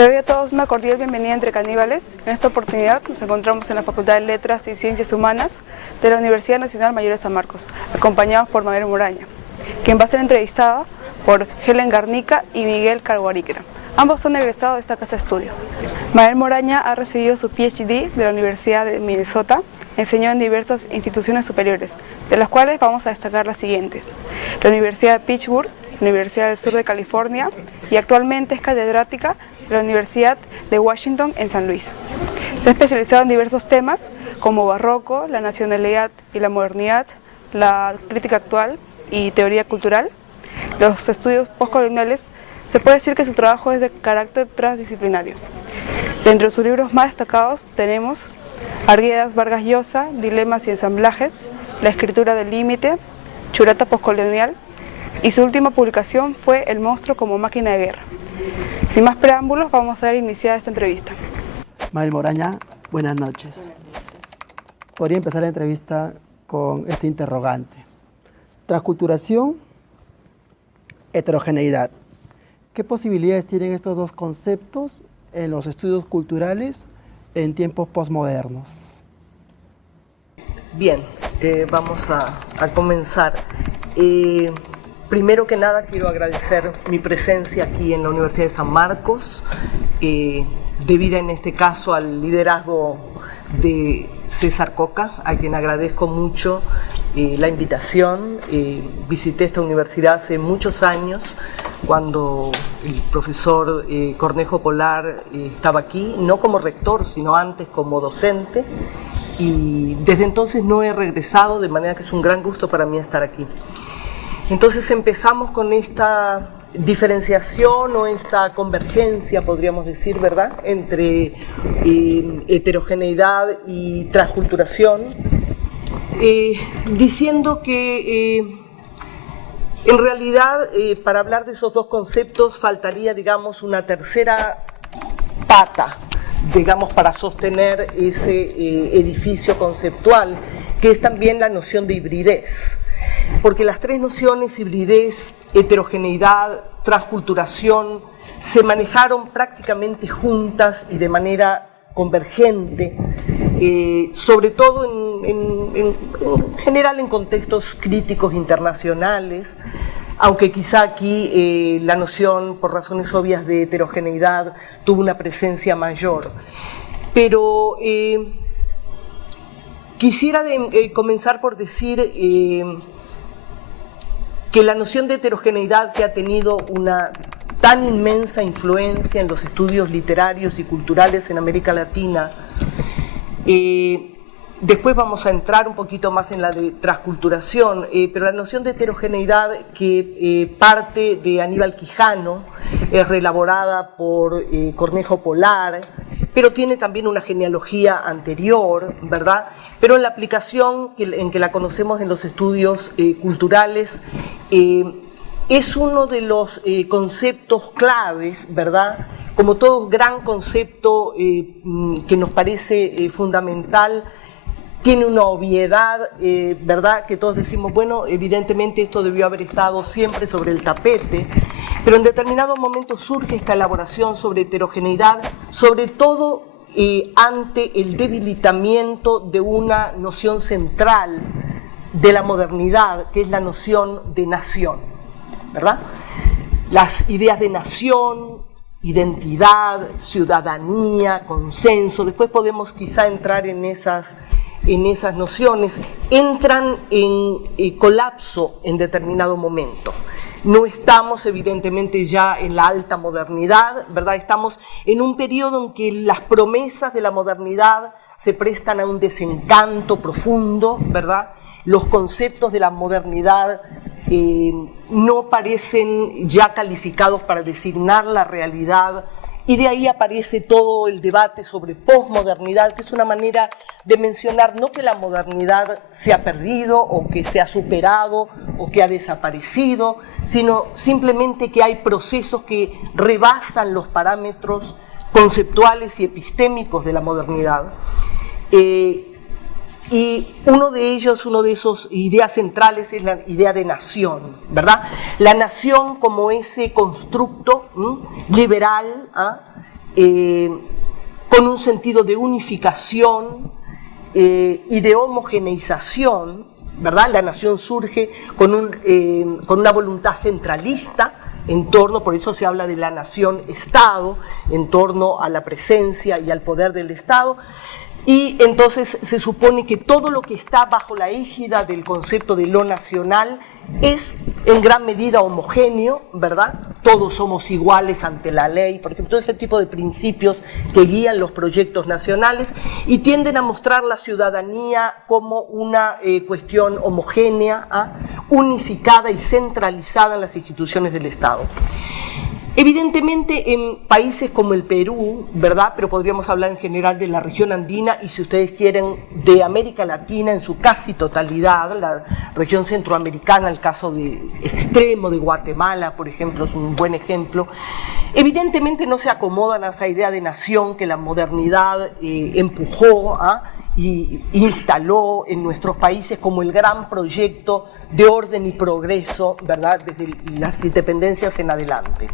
Les doy a todos una cordial bienvenida entre caníbales. En esta oportunidad nos encontramos en la Facultad de Letras y Ciencias Humanas de la Universidad Nacional Mayor de San Marcos, acompañados por Mabel Moraña, quien va a ser entrevistada por Helen Garnica y Miguel Carguaríquera. Ambos son egresados de esta casa de estudio. Mabel Moraña ha recibido su PhD de la Universidad de Minnesota, enseñó en diversas instituciones superiores, de las cuales vamos a destacar las siguientes: la Universidad de Pittsburgh, la Universidad del Sur de California, y actualmente es catedrática de la Universidad de Washington en San Luis. Se ha especializado en diversos temas como barroco, la nacionalidad y la modernidad, la crítica actual y teoría cultural. Los estudios postcoloniales, se puede decir que su trabajo es de carácter transdisciplinario. Dentro de sus libros más destacados tenemos Arguedas Vargas Llosa, Dilemas y ensamblajes, La escritura del límite, Churata postcolonial, y su última publicación fue El monstruo como máquina de guerra. Sin más preámbulos, vamos a dar iniciada esta entrevista. Mabel Moraña, buenas noches. Podría empezar la entrevista con este interrogante: transculturación, heterogeneidad. ¿Qué posibilidades tienen estos dos conceptos en los estudios culturales en tiempos posmodernos? Bien, vamos a comenzar. Primero que nada quiero agradecer mi presencia aquí en la Universidad de San Marcos, debida en este caso al liderazgo de César Coca, a quien agradezco mucho la invitación. Visité esta universidad hace muchos años, cuando el profesor Cornejo Polar estaba aquí, no como rector, sino antes como docente, y desde entonces no he regresado, de manera que es un gran gusto para mí estar aquí. Entonces empezamos con esta diferenciación o esta convergencia, podríamos decir, ¿verdad?, entre heterogeneidad y transculturación, diciendo que en realidad para hablar de esos dos conceptos faltaría, digamos, una tercera pata, digamos, para sostener ese edificio conceptual, que es también la noción de hibridez. Porque las tres nociones, hibridez, heterogeneidad, transculturación, se manejaron prácticamente juntas y de manera convergente, sobre todo en general en contextos críticos internacionales, aunque quizá aquí la noción, por razones obvias de heterogeneidad, tuvo una presencia mayor. Pero quisiera comenzar por decir que la noción de heterogeneidad, que ha tenido una tan inmensa influencia en los estudios literarios y culturales en América Latina, después vamos a entrar un poquito más en la de transculturación, pero la noción de heterogeneidad, que parte de Aníbal Quijano, es reelaborada por Cornejo Polar, pero tiene también una genealogía anterior, ¿verdad? Pero en la aplicación en que la conocemos en los estudios culturales, es uno de los conceptos claves, ¿verdad? Como todo gran concepto que nos parece fundamental, tiene una obviedad, ¿verdad?, que todos decimos, bueno, evidentemente esto debió haber estado siempre sobre el tapete, pero en determinado momento surge esta elaboración sobre heterogeneidad, sobre todo ante el debilitamiento de una noción central de la modernidad, que es la noción de nación, ¿verdad? Las ideas de nación, identidad, ciudadanía, consenso, después podemos quizá entrar en esas nociones, entran en colapso en determinado momento. No estamos evidentemente ya en la alta modernidad, ¿verdad? Estamos en un periodo en que las promesas de la modernidad se prestan a un desencanto profundo, ¿verdad? Los conceptos de la modernidad no parecen ya calificados para designar la realidad, y de ahí aparece todo el debate sobre posmodernidad, que es una manera de mencionar no que la modernidad se ha perdido o que se ha superado o que ha desaparecido, sino simplemente que hay procesos que rebasan los parámetros conceptuales y epistémicos de la modernidad. Y uno de ellos, una de esas ideas centrales es la idea de nación, ¿verdad? La nación como ese constructo liberal con un sentido de unificación y de homogeneización, ¿verdad? La nación surge con una voluntad centralista en torno, por eso se habla de la nación-estado, en torno a la presencia y al poder del Estado. Y entonces se supone que todo lo que está bajo la égida del concepto de lo nacional es en gran medida homogéneo, ¿verdad? Todos somos iguales ante la ley, por ejemplo, todo ese tipo de principios que guían los proyectos nacionales y tienden a mostrar la ciudadanía como una cuestión homogénea, unificada y centralizada en las instituciones del Estado. Evidentemente en países como el Perú, ¿verdad? Pero podríamos hablar en general de la región andina y si ustedes quieren de América Latina en su casi totalidad, la región centroamericana, el caso extremo de Guatemala, por ejemplo, es un buen ejemplo. Evidentemente no se acomodan a esa idea de nación que la modernidad empujó y instaló en nuestros países como el gran proyecto de orden y progreso, ¿verdad? Desde las independencias en adelante.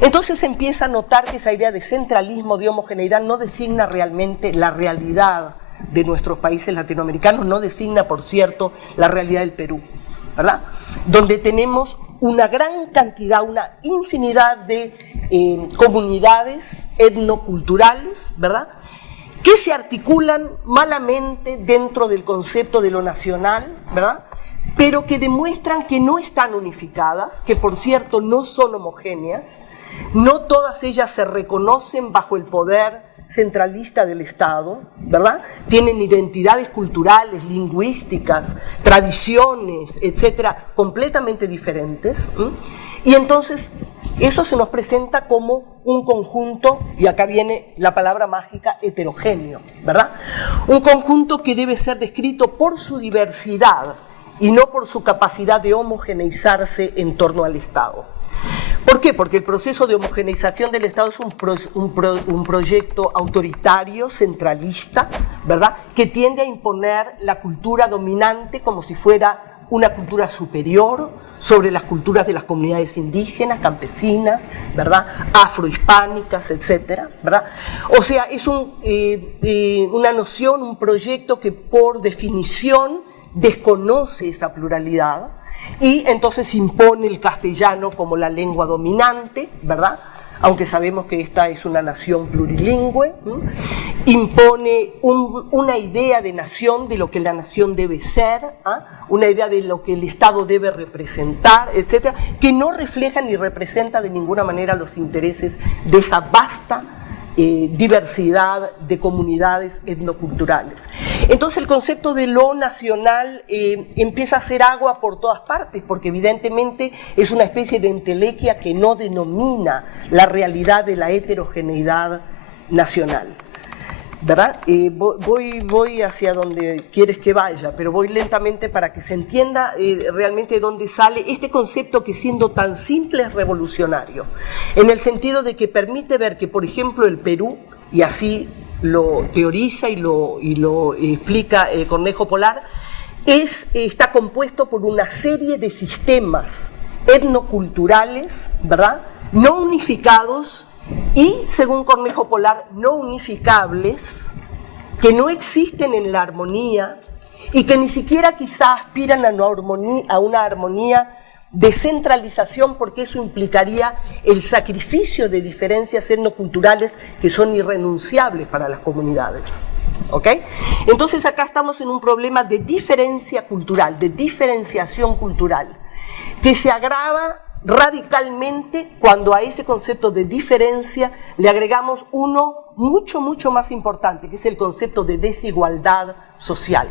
Entonces se empieza a notar que esa idea de centralismo, de homogeneidad, no designa realmente la realidad de nuestros países latinoamericanos, no designa, por cierto, la realidad del Perú, ¿verdad? Donde tenemos una gran cantidad, una infinidad de comunidades etnoculturales, ¿verdad?, que se articulan malamente dentro del concepto de lo nacional, ¿verdad?, pero que demuestran que no están unificadas, que por cierto no son homogéneas, no todas ellas se reconocen bajo el poder centralista del Estado, ¿verdad? Tienen identidades culturales, lingüísticas, tradiciones, etcétera, completamente diferentes. Y entonces eso se nos presenta como un conjunto, y acá viene la palabra mágica, heterogéneo, ¿verdad? Un conjunto que debe ser descrito por su diversidad y no por su capacidad de homogeneizarse en torno al Estado. ¿Por qué? Porque el proceso de homogeneización del Estado es un proyecto autoritario, centralista, ¿verdad?, que tiende a imponer la cultura dominante como si fuera una cultura superior sobre las culturas de las comunidades indígenas, campesinas, ¿verdad?, afrohispánicas, etcétera, ¿verdad? O sea, es una noción, un proyecto que por definición desconoce esa pluralidad y entonces impone el castellano como la lengua dominante, ¿verdad?, aunque sabemos que esta es una nación plurilingüe, impone una idea de nación, de lo que la nación debe ser, una idea de lo que el Estado debe representar, etcétera, que no refleja ni representa de ninguna manera los intereses de esa vasta diversidad de comunidades etnoculturales. Entonces el concepto de lo nacional empieza a hacer agua por todas partes, porque evidentemente es una especie de entelequia que no denomina la realidad de la heterogeneidad nacional, ¿verdad? Voy hacia donde quieres que vaya, pero voy lentamente para que se entienda realmente de dónde sale este concepto que, siendo tan simple, es revolucionario, en el sentido de que permite ver que, por ejemplo, el Perú, y así lo teoriza y lo explica Cornejo Polar, está compuesto por una serie de sistemas etnoculturales, ¿verdad?, no unificados y, según Cornejo Polar, no unificables, que no existen en la armonía y que ni siquiera quizá aspiran a una armonía de centralización, porque eso implicaría el sacrificio de diferencias etnoculturales que son irrenunciables para las comunidades. ¿Ok? Entonces acá estamos en un problema de diferencia cultural, de diferenciación cultural, que se agrava radicalmente cuando a ese concepto de diferencia le agregamos uno mucho, mucho más importante, que es el concepto de desigualdad social.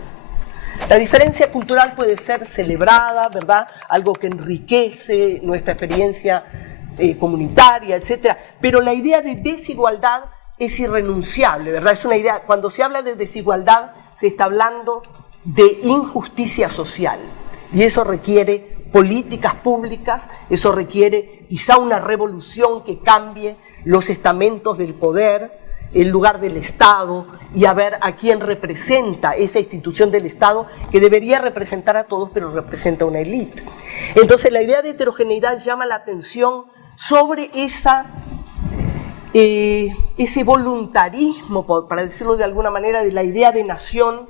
La diferencia cultural puede ser celebrada, ¿verdad?, algo que enriquece nuestra experiencia comunitaria, etcétera, pero la idea de desigualdad es irrenunciable, ¿verdad? Es una idea, cuando se habla de desigualdad, se está hablando de injusticia social, y eso requiere políticas públicas, eso requiere quizá una revolución que cambie los estamentos del poder, el lugar del Estado, y a ver a quién representa esa institución del Estado que debería representar a todos, pero representa a una élite. Entonces la idea de heterogeneidad llama la atención sobre esa ese voluntarismo, para decirlo de alguna manera, de la idea de nación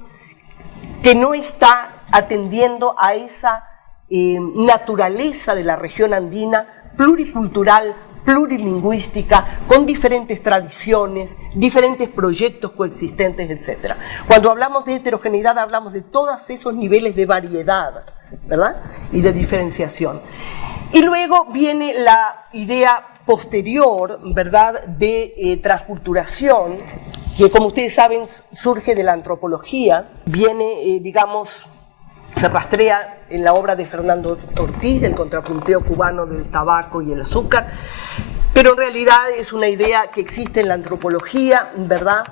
que no está atendiendo a esa naturaleza de la región andina pluricultural, plurilingüística, con diferentes tradiciones, diferentes proyectos coexistentes, etc. Cuando hablamos de heterogeneidad hablamos de todos esos niveles de variedad, ¿verdad? Y de diferenciación. Y luego viene la idea posterior, ¿verdad?, de transculturación, que como ustedes saben surge de la antropología, viene, digamos, se rastrea en la obra de Fernando Ortiz, del contrapunteo cubano del tabaco y el azúcar, pero en realidad es una idea que existe en la antropología, ¿verdad?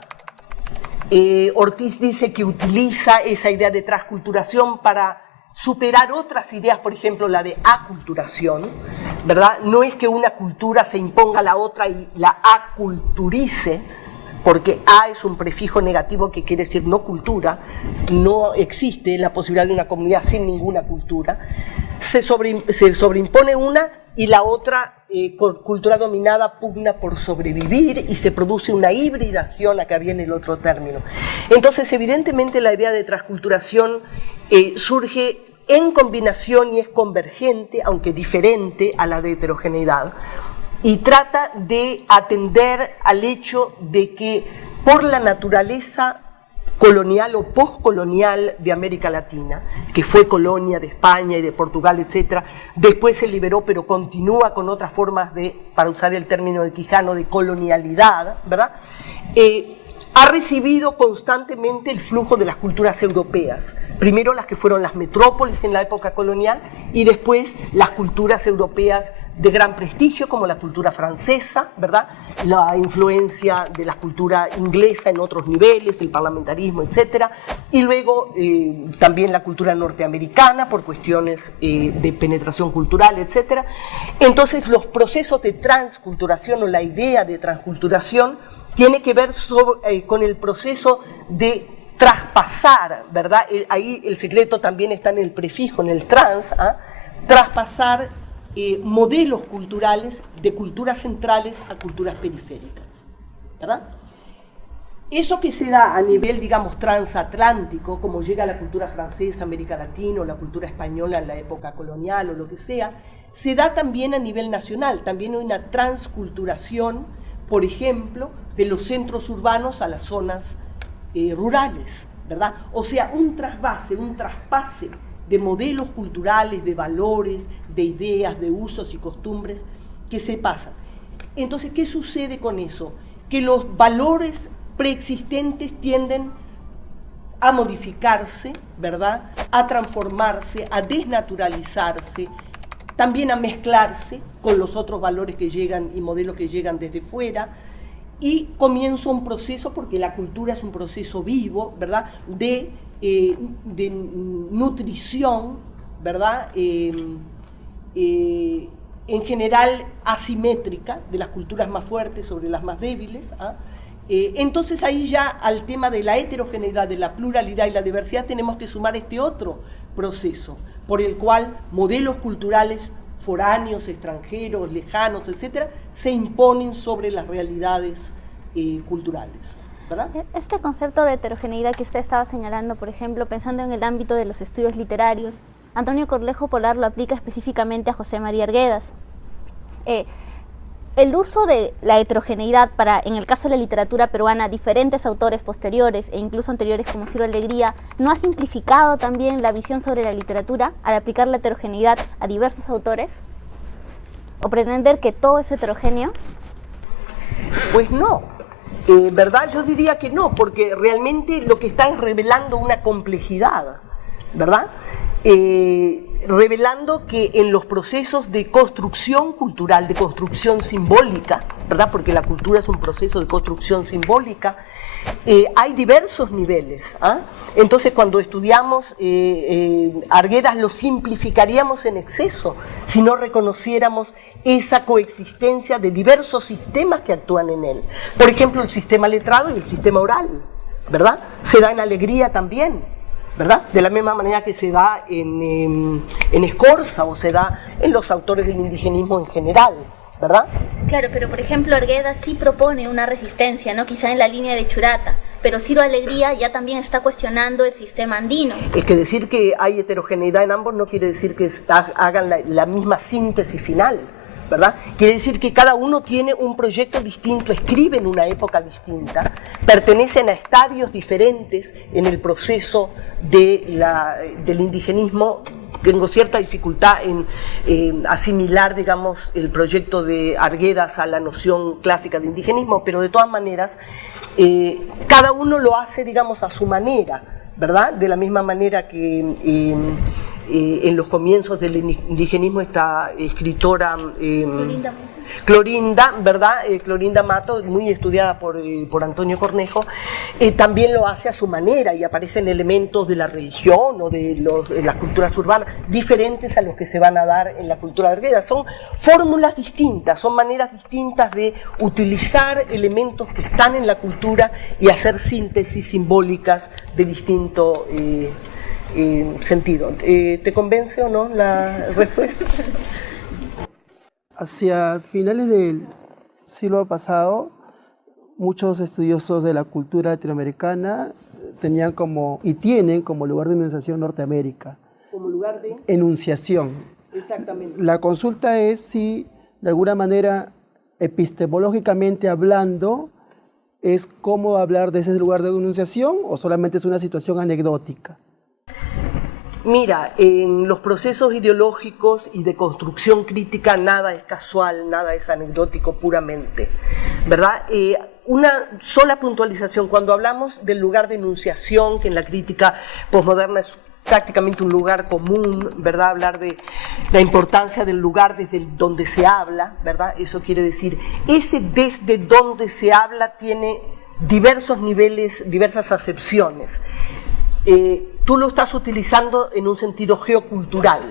Ortiz dice que utiliza esa idea de transculturación para superar otras ideas, por ejemplo la de aculturación, ¿verdad? No es que una cultura se imponga a la otra y la aculturice, porque A es un prefijo negativo que quiere decir no cultura, no existe la posibilidad de una comunidad sin ninguna cultura, se sobreimpone una y la otra cultura dominada pugna por sobrevivir y se produce una hibridación, acá viene el otro término. Entonces evidentemente la idea de transculturación surge en combinación y es convergente, aunque diferente a la de heterogeneidad, y trata de atender al hecho de que por la naturaleza colonial o postcolonial de América Latina, que fue colonia de España y de Portugal, etc., después se liberó, pero continúa con otras formas de, para usar el término de Quijano, de colonialidad, ¿verdad?, ha recibido constantemente el flujo de las culturas europeas. Primero las que fueron las metrópolis en la época colonial y después las culturas europeas de gran prestigio, como la cultura francesa, ¿verdad?, la influencia de la cultura inglesa en otros niveles, el parlamentarismo, etc. Y luego también la cultura norteamericana por cuestiones de penetración cultural, etc. Entonces los procesos de transculturación o la idea de transculturación tiene que ver con el proceso de traspasar, ¿verdad? Ahí el secreto también está en el prefijo, en el trans, traspasar modelos culturales de culturas centrales a culturas periféricas, ¿verdad? Eso que se da a nivel, digamos, transatlántico, como llega la cultura francesa, América Latina, o la cultura española en la época colonial o lo que sea, se da también a nivel nacional. También hay una transculturación, por ejemplo, de los centros urbanos a las zonas rurales, ¿verdad? O sea, un traspase de modelos culturales, de valores, de ideas, de usos y costumbres que se pasan. Entonces, ¿qué sucede con eso? Que los valores preexistentes tienden a modificarse, ¿verdad?, a transformarse, a desnaturalizarse, también a mezclarse con los otros valores que llegan y modelos que llegan desde fuera, y comienza un proceso, porque la cultura es un proceso vivo, ¿verdad?, de nutrición, ¿verdad?, en general asimétrica, de las culturas más fuertes sobre las más débiles. Entonces ahí ya al tema de la heterogeneidad, de la pluralidad y la diversidad tenemos que sumar este otro proceso, por el cual modelos culturales foráneos, extranjeros, lejanos, etcétera, se imponen sobre las realidades culturales, ¿verdad? Este concepto de heterogeneidad que usted estaba señalando, por ejemplo, pensando en el ámbito de los estudios literarios, Antonio Cornejo Polar lo aplica específicamente a José María Arguedas. El uso de la heterogeneidad para, en el caso de la literatura peruana, diferentes autores posteriores e incluso anteriores como Ciro Alegría, ¿no ha simplificado también la visión sobre la literatura al aplicar la heterogeneidad a diversos autores? ¿O pretender que todo es heterogéneo? Pues no, ¿verdad? Yo diría que no, porque realmente lo que está es revelando una complejidad, ¿verdad? Revelando que en los procesos de construcción cultural, de construcción simbólica, ¿verdad?, porque la cultura es un proceso de construcción simbólica, hay diversos niveles. Entonces, cuando estudiamos Arguedas, lo simplificaríamos en exceso si no reconociéramos esa coexistencia de diversos sistemas que actúan en él. Por ejemplo, el sistema letrado y el sistema oral, ¿verdad? Se da en Alegría también, ¿verdad? De la misma manera que se da en Scorza o se da en los autores del indigenismo en general, ¿verdad? Claro, pero por ejemplo Arguedas sí propone una resistencia, ¿no? Quizá en la línea de Churata, pero Ciro Alegría ya también está cuestionando el sistema andino. Es que decir que hay heterogeneidad en ambos no quiere decir que hagan la misma síntesis final, ¿verdad? Quiere decir que cada uno tiene un proyecto distinto, escribe en una época distinta, pertenecen a estadios diferentes en el proceso del indigenismo. Tengo cierta dificultad en asimilar, digamos, el proyecto de Arguedas a la noción clásica de indigenismo, pero de todas maneras, cada uno lo hace, digamos, a su manera, ¿verdad? De la misma manera que en los comienzos del indigenismo esta escritora Clorinda, ¿verdad? Clorinda Mato, muy estudiada por Antonio Cornejo, también lo hace a su manera y aparecen elementos de la religión o de las culturas urbanas diferentes a los que se van a dar en la cultura de Arguedas. Son fórmulas distintas, son maneras distintas de utilizar elementos que están en la cultura y hacer síntesis simbólicas de distinto sentido. ¿Te convence o no la respuesta? Hacia finales del siglo pasado, muchos estudiosos de la cultura latinoamericana tenían tienen como lugar de enunciación Norteamérica. Como lugar de enunciación. Exactamente. La consulta es si, de alguna manera, epistemológicamente hablando, es cómo hablar de ese lugar de enunciación o solamente es una situación anecdótica. Mira, en los procesos ideológicos y de construcción crítica nada es casual, nada es anecdótico puramente, ¿verdad? Una sola puntualización, cuando hablamos del lugar de enunciación, que en la crítica posmoderna es prácticamente un lugar común, ¿verdad? Hablar de la importancia del lugar desde donde se habla, ¿verdad? Eso quiere decir, ese desde donde se habla tiene diversos niveles, diversas acepciones. Tú lo estás utilizando en un sentido geocultural,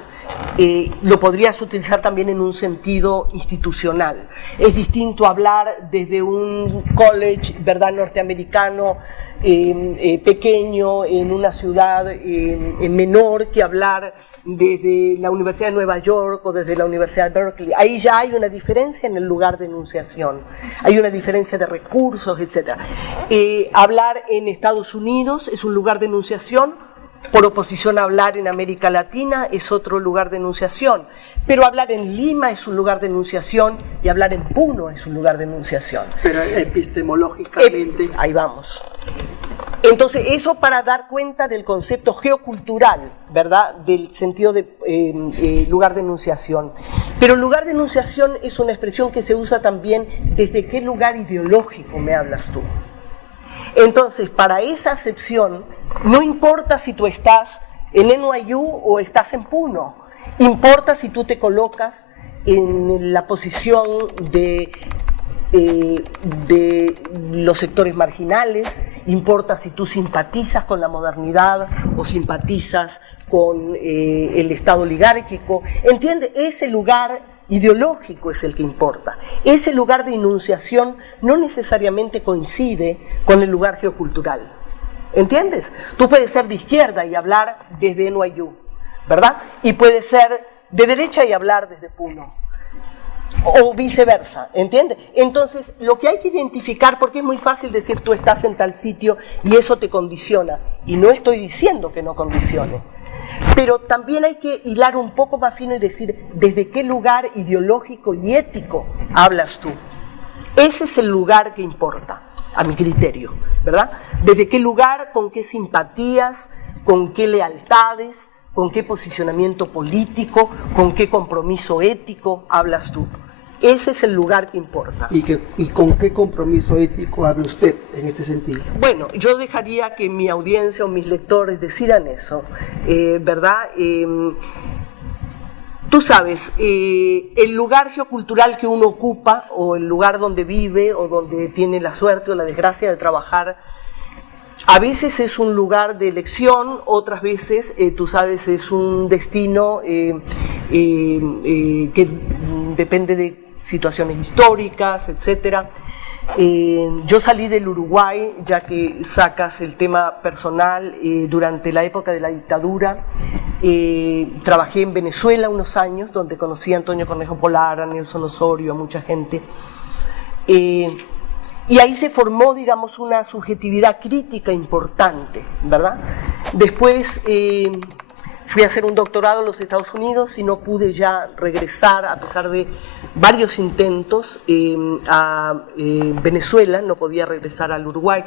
lo podrías utilizar también en un sentido institucional. Es distinto hablar desde un college, ¿verdad?, norteamericano pequeño en una ciudad menor que hablar desde la Universidad de Nueva York o desde la Universidad de Berkeley. Ahí ya hay una diferencia en el lugar de enunciación, hay una diferencia de recursos, etc. Hablar en Estados Unidos es un lugar de enunciación. Por oposición, hablar en América Latina es otro lugar de enunciación, pero hablar en Lima es un lugar de enunciación y hablar en Puno es un lugar de enunciación. Pero epistemológicamente... Ahí vamos. Entonces, eso para dar cuenta del concepto geocultural, ¿verdad?, del sentido de lugar de enunciación. Pero lugar de enunciación es una expresión que se usa también desde qué lugar ideológico me hablas tú. Entonces, para esa acepción, no importa si tú estás en NYU o estás en Puno, importa si tú te colocas en la posición de los sectores marginales, importa si tú simpatizas con la modernidad o simpatizas con el Estado oligárquico. ¿Entiende? Ese lugar ideológico es el que importa. Ese lugar de enunciación no necesariamente coincide con el lugar geocultural. ¿Entiendes? Tú puedes ser de izquierda y hablar desde NYU, ¿verdad? Y puedes ser de derecha y hablar desde Puno. O viceversa, ¿entiendes? Entonces, lo que hay que identificar, porque es muy fácil decir tú estás en tal sitio y eso te condiciona, y no estoy diciendo que no condicione, pero también hay que hilar un poco más fino y decir desde qué lugar ideológico y ético hablas tú. Ese es el lugar que importa, a mi criterio, ¿verdad? Desde qué lugar, con qué simpatías, con qué lealtades, con qué posicionamiento político, con qué compromiso ético hablas tú. Ese es el lugar que importa. ¿Y con qué compromiso ético habla usted en este sentido? Bueno, yo dejaría que mi audiencia o mis lectores decidan eso, ¿verdad? Tú sabes, el lugar geocultural que uno ocupa, o el lugar donde vive, o donde tiene la suerte o la desgracia de trabajar, a veces es un lugar de elección, otras veces, tú sabes, es un destino que depende de situaciones históricas, etcétera. Yo salí del Uruguay, ya que sacas el tema personal, durante la época de la dictadura. Trabajé en Venezuela unos años, donde conocí a Antonio Cornejo Polar, a Nelson Osorio, a mucha gente. Y ahí se formó, digamos, una subjetividad crítica importante, ¿verdad? Después fui a hacer un doctorado en los Estados Unidos y no pude ya regresar, a pesar de varios intentos, a Venezuela, no podía regresar al Uruguay.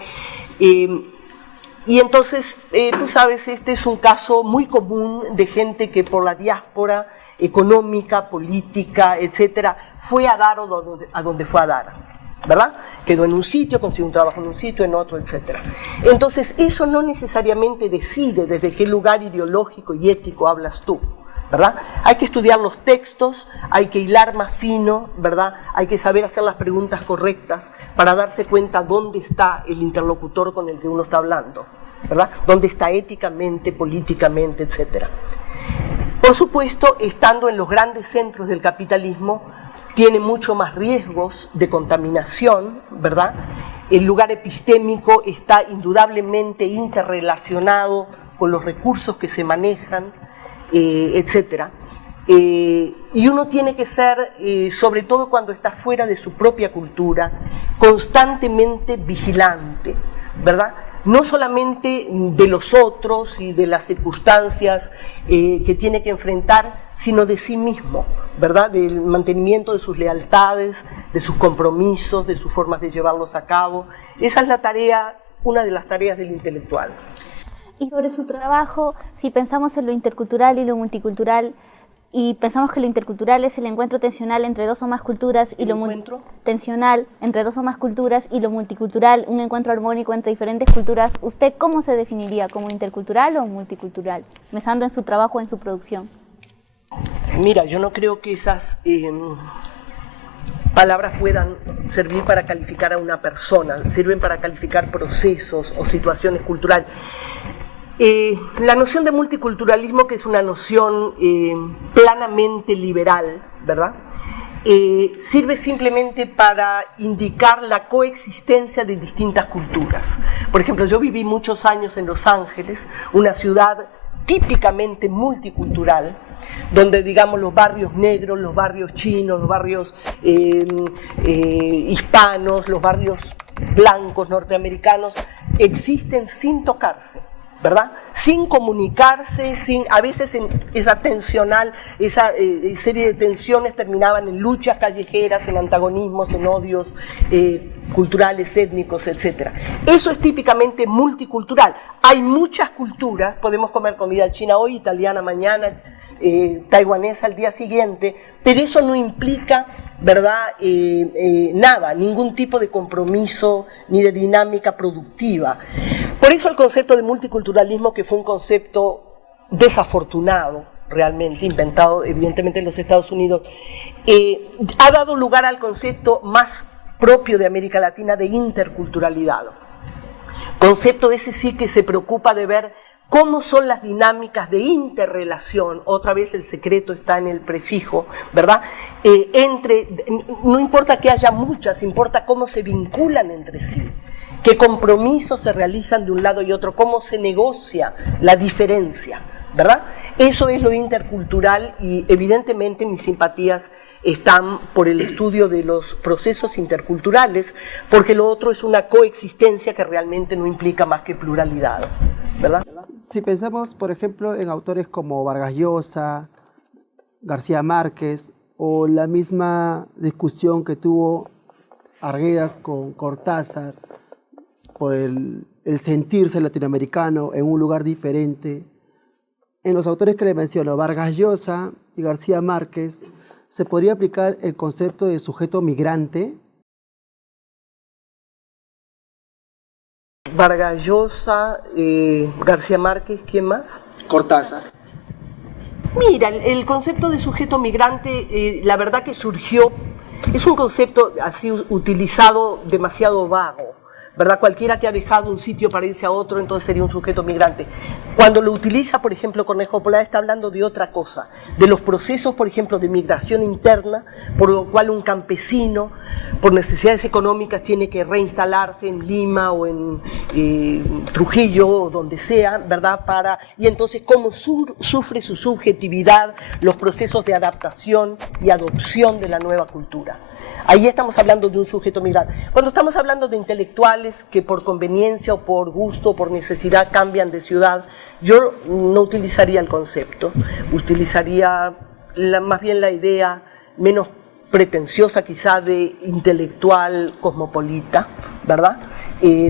Y entonces, tú sabes, este es un caso muy común de gente que por la diáspora económica, política, etcétera, fue a dar a donde fue a dar, ¿verdad? Quedó en un sitio, consiguió un trabajo en un sitio, en otro, etcétera. Entonces, eso no necesariamente decide desde qué lugar ideológico y ético hablas tú, ¿verdad? Hay que estudiar los textos, hay que hilar más fino, ¿verdad? Hay que saber hacer las preguntas correctas para darse cuenta dónde está el interlocutor con el que uno está hablando, ¿verdad? Dónde está éticamente, políticamente, etcétera. Por supuesto, estando en los grandes centros del capitalismo, tiene mucho más riesgos de contaminación, ¿verdad? El lugar epistémico está indudablemente interrelacionado con los recursos que se manejan, etcétera. Y uno tiene que ser, sobre todo cuando está fuera de su propia cultura, constantemente vigilante, ¿verdad? No solamente de los otros y de las circunstancias que tiene que enfrentar, sino de sí mismo, ¿verdad? Del mantenimiento de sus lealtades, de sus compromisos, de sus formas de llevarlos a cabo. Esa es la tarea, una de las tareas del intelectual. Y sobre su trabajo, si pensamos en lo intercultural y lo multicultural, y pensamos que lo intercultural es el encuentro tensional entre dos o más culturas y lo tensional entre dos o más culturas y lo multicultural, un encuentro armónico entre diferentes culturas, ¿usted cómo se definiría? ¿Como intercultural o multicultural? Pensando en su trabajo, en su producción. Mira, yo no creo que esas palabras puedan servir para calificar a una persona, sirven para calificar procesos o situaciones culturales. La noción de multiculturalismo, que es una noción planamente liberal, ¿verdad? Sirve simplemente para indicar la coexistencia de distintas culturas. Por ejemplo, yo viví muchos años en Los Ángeles, una ciudad típicamente multicultural, donde, digamos, los barrios negros, los barrios chinos, los barrios hispanos, los barrios blancos norteamericanos existen sin tocarse, ¿verdad? Sin comunicarse, a veces esa serie de tensiones terminaban en luchas callejeras, en antagonismos, en odios culturales, étnicos, etc. Eso es típicamente multicultural. Hay muchas culturas, podemos comer comida china hoy, italiana mañana, taiwanesa al día siguiente, pero eso no implica, ¿verdad?, nada, ningún tipo de compromiso ni de dinámica productiva. Por eso el concepto de multiculturalismo, que fue un concepto desafortunado, realmente inventado evidentemente en los Estados Unidos, ha dado lugar al concepto más propio de América Latina de interculturalidad. Concepto ese sí que se preocupa de ver cómo son las dinámicas de interrelación, otra vez el secreto está en el prefijo, ¿verdad? No importa que haya muchas, importa cómo se vinculan entre sí, qué compromisos se realizan de un lado y otro, cómo se negocia la diferencia, ¿verdad? Eso es lo intercultural y evidentemente mis simpatías están por el estudio de los procesos interculturales, porque lo otro es una coexistencia que realmente no implica más que pluralidad, ¿verdad? Si pensamos, por ejemplo, en autores como Vargas Llosa, García Márquez, o la misma discusión que tuvo Arguedas con Cortázar por el sentirse latinoamericano en un lugar diferente, en los autores que le menciono, Vargas Llosa y García Márquez, ¿se podría aplicar el concepto de sujeto migrante? Vargas Llosa, García Márquez, ¿quién más? Cortázar. Mira, el concepto de sujeto migrante, la verdad que surgió, es un concepto así utilizado demasiado vago, ¿verdad? Cualquiera que ha dejado un sitio para irse a otro, entonces sería un sujeto migrante. Cuando lo utiliza, por ejemplo, Cornejo Polar está hablando de otra cosa, de los procesos, por ejemplo, de migración interna, por lo cual un campesino, por necesidades económicas, tiene que reinstalarse en Lima o en Trujillo o donde sea, ¿verdad? Y entonces cómo sufre su subjetividad los procesos de adaptación y adopción de la nueva cultura. Ahí estamos hablando de un sujeto migrante. Cuando estamos hablando de intelectuales que por conveniencia o por gusto o por necesidad cambian de ciudad, yo no utilizaría el concepto, utilizaría más bien la idea menos pretenciosa quizá de intelectual cosmopolita, ¿verdad?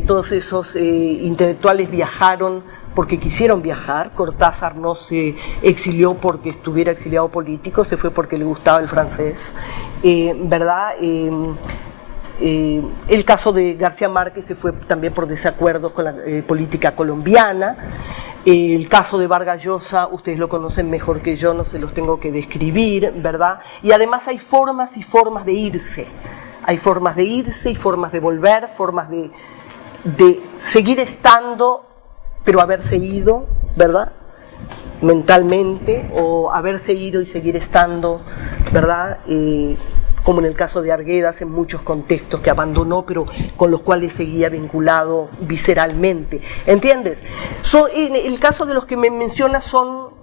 Todos esos intelectuales viajaron porque quisieron viajar. Cortázar no se exilió porque estuviera exiliado político, se fue porque le gustaba el francés, ¿verdad? El caso de García Márquez se fue también por desacuerdo con la política colombiana. El caso de Vargas Llosa, ustedes lo conocen mejor que yo, no se los tengo que describir, ¿verdad? Y además hay formas y formas de irse. Hay formas de irse y formas de volver, formas de seguir estando, pero haberse ido, ¿verdad? Mentalmente, o haberse ido y seguir estando, ¿verdad? Como en el caso de Arguedas, en muchos contextos que abandonó, pero con los cuales seguía vinculado visceralmente. ¿Entiendes? En el caso de los que me mencionas son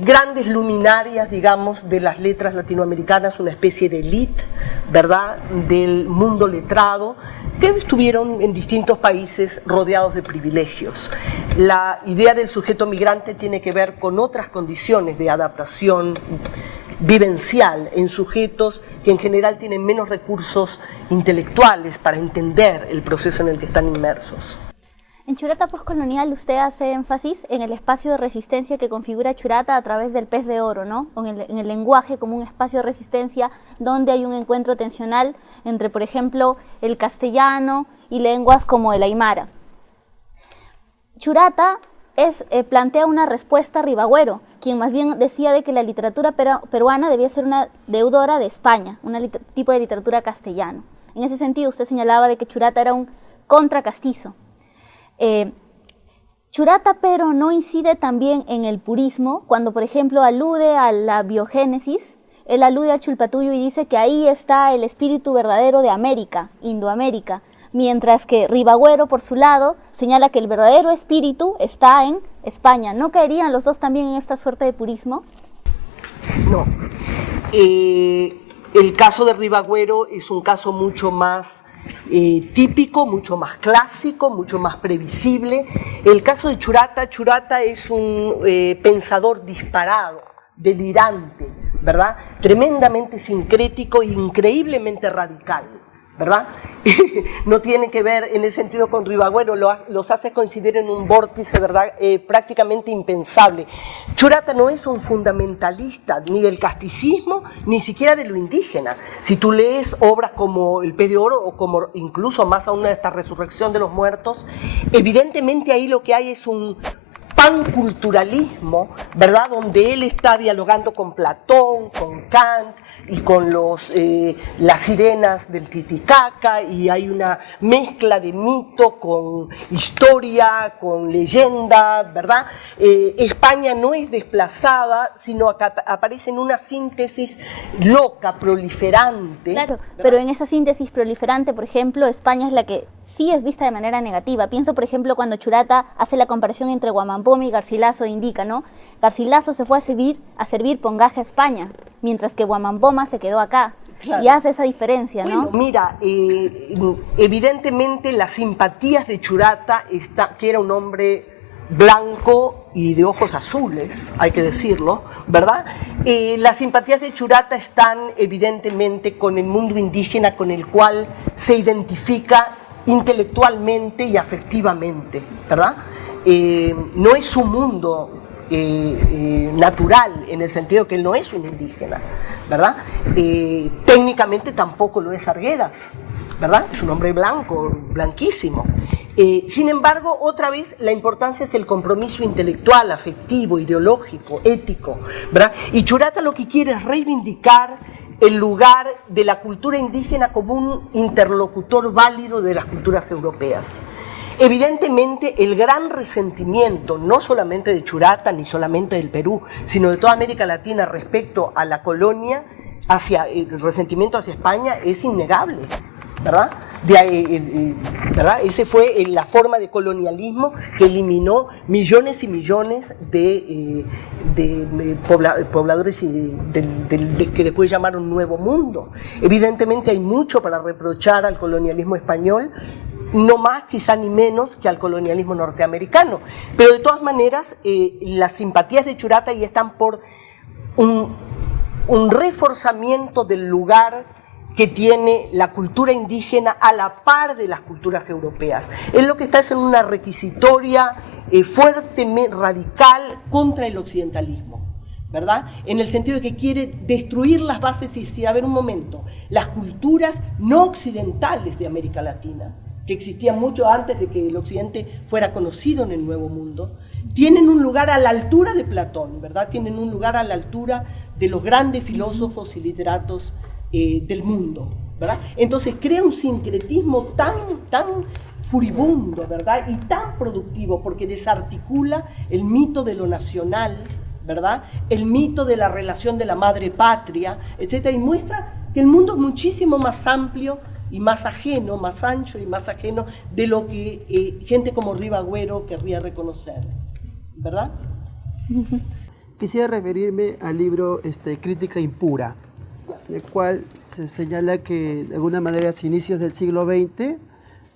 grandes luminarias, digamos, de las letras latinoamericanas, una especie de élite, ¿verdad?, del mundo letrado, que estuvieron en distintos países rodeados de privilegios. La idea del sujeto migrante tiene que ver con otras condiciones de adaptación vivencial en sujetos que en general tienen menos recursos intelectuales para entender el proceso en el que están inmersos. En Churata Postcolonial usted hace énfasis en el espacio de resistencia que configura Churata a través del pez de oro, ¿no? En el lenguaje como un espacio de resistencia donde hay un encuentro tensional entre, por ejemplo, el castellano y lenguas como el aymara. Churata plantea una respuesta a Ribagüero, quien más bien decía de que la literatura peruana debía ser una deudora de España, un tipo de literatura castellano. En ese sentido, usted señalaba de que Churata era un contracastizo. Churata, pero no incide también en el purismo, cuando por ejemplo alude a la biogénesis, él alude al Chulpatuyo y dice que ahí está el espíritu verdadero de América, Indoamérica, mientras que Ribagüero, por su lado, señala que el verdadero espíritu está en España. ¿No caerían los dos también en esta suerte de purismo? No. El caso de Ribagüero es un caso mucho más típico, mucho más clásico, mucho más previsible. El caso de Churata es un pensador disparado, delirante, ¿verdad? Tremendamente sincrético e increíblemente radical, ¿verdad? No tiene que ver en ese sentido con Ribagüero, los hace coincidir en un vórtice, ¿verdad? Prácticamente impensable. Churata no es un fundamentalista ni del casticismo, ni siquiera de lo indígena. Si tú lees obras como El pez de oro o como incluso más aún esta Resurrección de los Muertos, evidentemente ahí lo que hay es un panculturalismo, ¿verdad?, donde él está dialogando con Platón, con Kant y con las sirenas del Titicaca, y hay una mezcla de mito con historia, con leyenda, ¿verdad? España no es desplazada, sino que aparece en una síntesis loca, proliferante. Claro, pero en esa síntesis proliferante, por ejemplo, España es la que sí es vista de manera negativa. Pienso, por ejemplo, cuando Churata hace la comparación entre Guamampoma y Garcilaso, indica, ¿no? Garcilaso se fue a servir pongaje a España, mientras que Guamampoma se quedó acá. Claro. Y hace esa diferencia, ¿no? Bueno, mira, evidentemente las simpatías de Churata, que era un hombre blanco y de ojos azules, hay que decirlo, ¿verdad? Las simpatías de Churata están evidentemente con el mundo indígena con el cual se identifica intelectualmente y afectivamente, ¿verdad? No es su mundo natural, en el sentido que él no es un indígena, ¿verdad? Técnicamente tampoco lo es Arguedas, ¿verdad? Es un hombre blanco, blanquísimo. Sin embargo, otra vez, la importancia es el compromiso intelectual, afectivo, ideológico, ético, ¿verdad? Y Churata lo que quiere es reivindicar el lugar de la cultura indígena como un interlocutor válido de las culturas europeas. Evidentemente, el gran resentimiento, no solamente de Churata, ni solamente del Perú, sino de toda América Latina respecto a la colonia, el resentimiento hacia España es innegable, ¿verdad? ¿Verdad? Esa fue la forma de colonialismo que eliminó millones y millones de pobladores que después llamaron Nuevo Mundo. Evidentemente hay mucho para reprochar al colonialismo español, no más quizá ni menos que al colonialismo norteamericano, pero de todas maneras las simpatías de Churata ahí están por un reforzamiento del lugar que tiene la cultura indígena a la par de las culturas europeas. Es lo que está en una requisitoria fuertemente radical contra el occidentalismo, ¿verdad? En el sentido de que quiere destruir las bases y decir, a ver un momento, las culturas no occidentales de América Latina, que existían mucho antes de que el occidente fuera conocido en el Nuevo Mundo, tienen un lugar a la altura de Platón, ¿verdad? Tienen un lugar a la altura de los grandes filósofos y literatos del mundo, ¿verdad? Entonces crea un sincretismo tan furibundo, ¿verdad? Y tan productivo, porque desarticula el mito de lo nacional, ¿verdad? El mito de la relación de la madre patria, etcétera, y muestra que el mundo es muchísimo más amplio y más ajeno, más ancho y más ajeno de lo que gente como Ribagüero querría reconocer, ¿verdad? Quisiera referirme al libro Crítica Impura, en el cual se señala que de alguna manera a inicios del siglo XX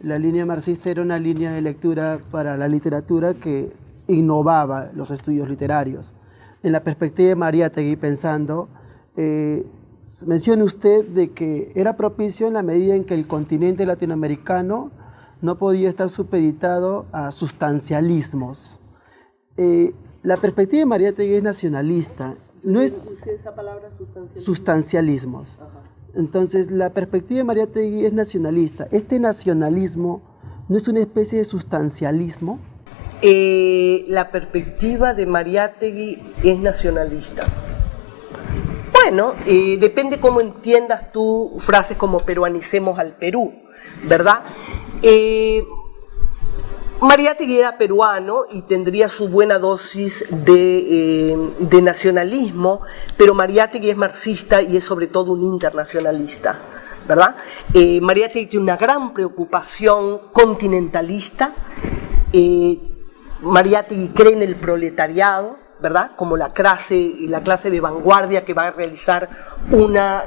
la línea marxista era una línea de lectura para la literatura que innovaba los estudios literarios. En la perspectiva de Mariátegui, pensando, menciona usted de que era propicio en la medida en que el continente latinoamericano no podía estar supeditado a sustancialismos. La perspectiva de Mariátegui es nacionalista, no es esa palabra sustancialismos. Ajá. Entonces, la perspectiva de Mariátegui es nacionalista. ¿Este nacionalismo no es una especie de sustancialismo? La perspectiva de Mariátegui es nacionalista. Bueno, depende cómo entiendas tú frases como peruanicemos al Perú, ¿verdad? Mariátegui era peruano y tendría su buena dosis de nacionalismo, pero Mariátegui es marxista y es sobre todo un internacionalista, ¿verdad? Mariátegui tiene una gran preocupación continentalista. Mariátegui cree en el proletariado, ¿verdad? Como la clase de vanguardia que va a realizar una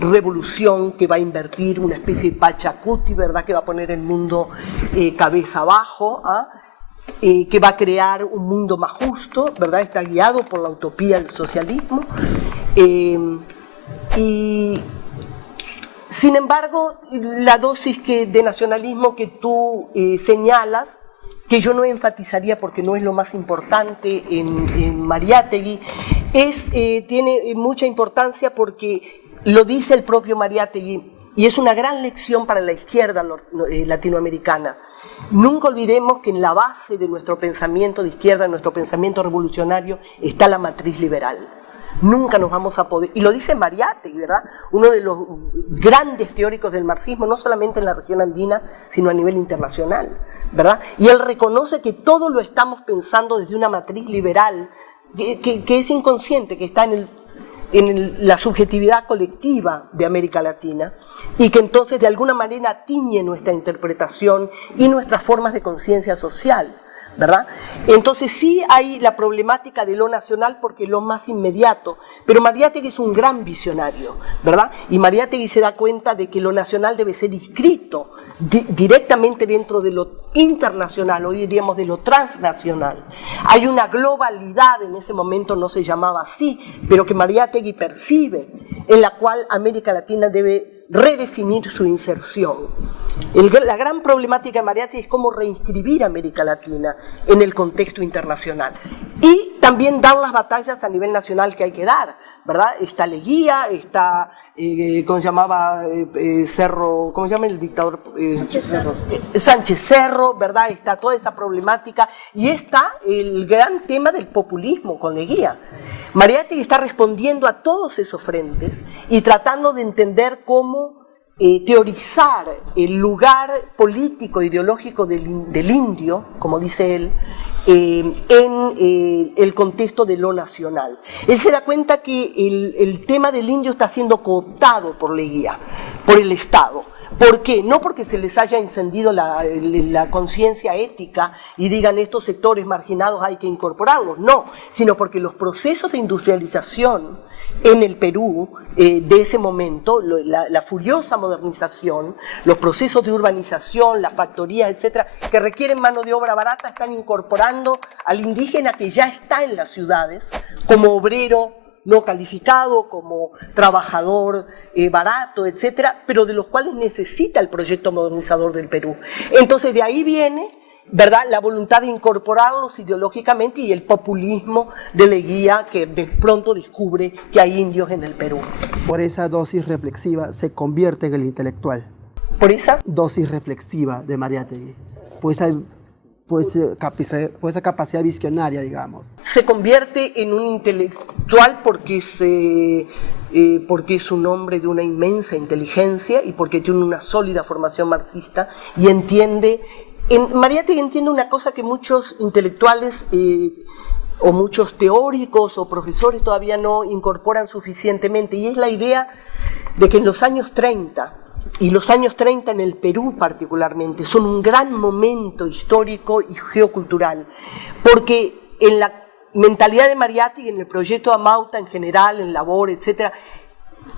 revolución que va a invertir una especie de Pachacuti, ¿verdad? Que va a poner el mundo cabeza abajo, que va a crear un mundo más justo, ¿verdad? Está guiado por la utopía del socialismo. Y sin embargo, la dosis de nacionalismo que tú señalas, que yo no enfatizaría porque no es lo más importante en Mariátegui, tiene mucha importancia porque lo dice el propio Mariátegui y es una gran lección para la izquierda latinoamericana. Nunca olvidemos que en la base de nuestro pensamiento de izquierda, de nuestro pensamiento revolucionario, está la matriz liberal. Nunca nos vamos a poder, y lo dice Mariátegui, ¿verdad? Uno de los grandes teóricos del marxismo, no solamente en la región andina, sino a nivel internacional, ¿verdad? Y él reconoce que todo lo estamos pensando desde una matriz liberal, que es inconsciente, que está en la subjetividad colectiva de América Latina, y que entonces de alguna manera tiñe nuestra interpretación y nuestras formas de conciencia social, ¿verdad? Entonces sí hay la problemática de lo nacional porque es lo más inmediato, pero Mariátegui es un gran visionario, ¿verdad? Y Mariátegui se da cuenta de que lo nacional debe ser inscrito directamente dentro de lo internacional, hoy diríamos de lo transnacional. Hay una globalidad, en ese momento no se llamaba así, pero que Mariátegui percibe, en la cual América Latina debe redefinir su inserción. La gran problemática de Mariátegui es cómo reinscribir a América Latina en el contexto internacional y también dar las batallas a nivel nacional que hay que dar, ¿verdad? Está Leguía, está, ¿cómo se llamaba? Cerro, ¿cómo se llama el dictador? Sánchez Cerro, ¿verdad? Está toda esa problemática y está el gran tema del populismo con Leguía. Mariátegui está respondiendo a todos esos frentes y tratando de entender cómo teorizar el lugar político, ideológico del indio, como dice él, en el contexto de lo nacional. Él se da cuenta que el tema del indio está siendo cooptado por Leguía, por el Estado. ¿Por qué? No porque se les haya encendido la conciencia ética y digan estos sectores marginados hay que incorporarlos, no, sino porque los procesos de industrialización en el Perú de ese momento, la furiosa modernización, los procesos de urbanización, las factorías, etcétera, que requieren mano de obra barata, están incorporando al indígena que ya está en las ciudades como obrero no calificado, como trabajador barato, etcétera, pero de los cuales necesita el proyecto modernizador del Perú. Entonces de ahí viene, ¿verdad?, la voluntad de incorporarlos ideológicamente y el populismo de Leguía que de pronto descubre que hay indios en el Perú. Por esa dosis reflexiva se convierte en el intelectual. ¿Por esa? Dosis reflexiva de Mariátegui. Pues esa capacidad visionaria, digamos. Se convierte en un intelectual porque es un hombre de una inmensa inteligencia y porque tiene una sólida formación marxista y entiende. Mariátegui entiende una cosa que muchos intelectuales o muchos teóricos o profesores todavía no incorporan suficientemente, y es la idea de que en los años 30, y los años 30 en el Perú particularmente, son un gran momento histórico y geocultural, porque en la mentalidad de Mariátegui, en el proyecto Amauta en general, en Labor, etcétera,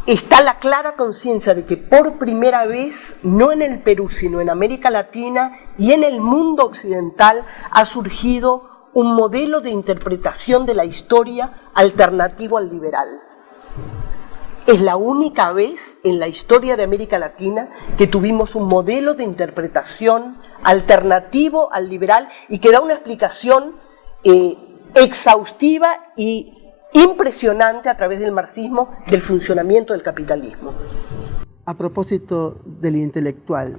está la clara conciencia de que por primera vez, no en el Perú, sino en América Latina y en el mundo occidental, ha surgido un modelo de interpretación de la historia alternativo al liberal. Es la única vez en la historia de América Latina que tuvimos un modelo de interpretación alternativo al liberal y que da una explicación exhaustiva y impresionante a través del marxismo del funcionamiento del capitalismo. A propósito del intelectual,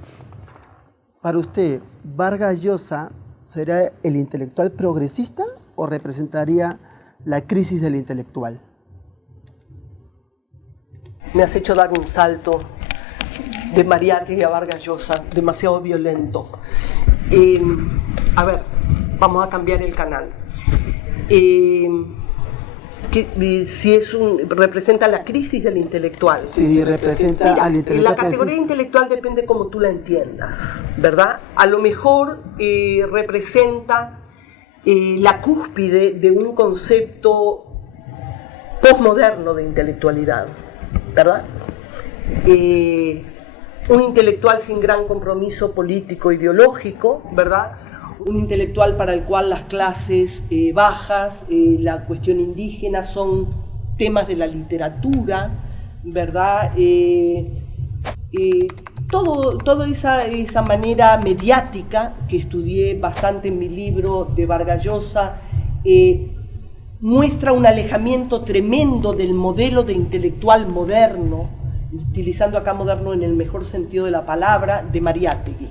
para usted, ¿Vargas Llosa será el intelectual progresista o representaría la crisis del intelectual? Me has hecho dar un salto de Mariátegui a Vargas Llosa, demasiado violento. A ver, vamos a cambiar el canal. Representa la crisis del intelectual. Sí, representa al intelectual. La categoría intelectual depende cómo tú la entiendas, ¿verdad? A lo mejor representa la cúspide de un concepto postmoderno de intelectualidad, ¿verdad? Un intelectual sin gran compromiso político ideológico, ¿verdad? Un intelectual para el cual las clases bajas, la cuestión indígena son temas de la literatura, ¿verdad? Toda esa manera mediática que estudié bastante en mi libro de Vargas Llosa muestra un alejamiento tremendo del modelo de intelectual moderno, utilizando acá moderno en el mejor sentido de la palabra, de Mariátegui.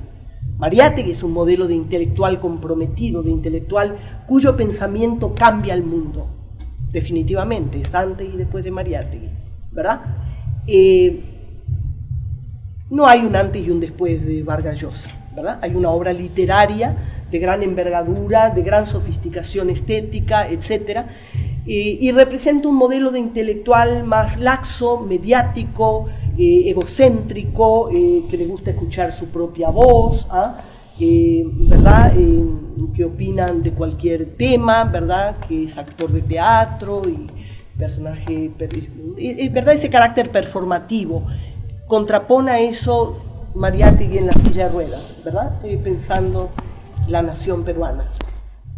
Mariátegui es un modelo de intelectual comprometido, de intelectual cuyo pensamiento cambia el mundo, definitivamente, es antes y después de Mariátegui, ¿verdad? No hay un antes y un después de Vargas Llosa, ¿verdad? Hay una obra literaria de gran envergadura, de gran sofisticación estética, etc. Y representa un modelo de intelectual más laxo, mediático, egocéntrico, que le gusta escuchar su propia voz, ¿verdad? Que opinan de cualquier tema, ¿verdad? Que es actor de teatro y personaje, ¿verdad? Ese carácter performativo. Contrapone a eso Mariátegui en la silla de ruedas, ¿verdad? Pensando la nación peruana.